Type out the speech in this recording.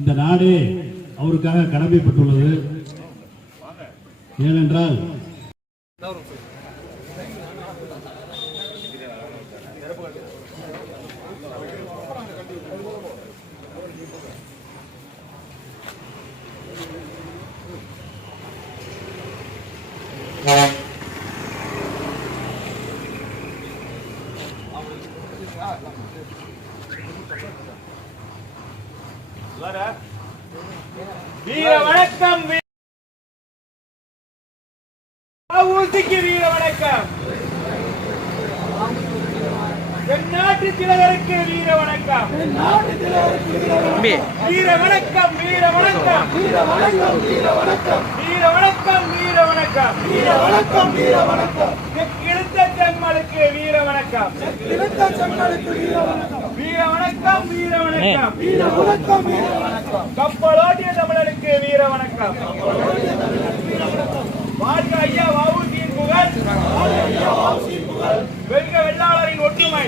இந்த நாடே அவருக்காக கடமைப்பட்டுள்ளது. ஏனென்றால் வீர வணக்கம், ஊசிக்கு வீர வணக்கம், தென்னாட்டு திலகருக்கு வீர வணக்கம், வீர வணக்கம், வீர வணக்கம், வீர வணக்கம், வீர வணக்கம், வீர வணக்கம், வீர வணக்கம், வீர வணக்கம், வீர வணக்கம், கிழத்த செம்மலுக்கு வீர வணக்கம், கிழத்த செம்மலுக்கு வீர வணக்கம், வீர வணக்கம், வீர வணக்கம், வீர வணக்கம், வீர வணக்கம், கப்பலோட்டிய தமிழருக்கு வீர வணக்கம், வாழ்க ஐயா வஉசியின் புகழ், வெல்க வெள்ளாளரின் ஒற்றுமை,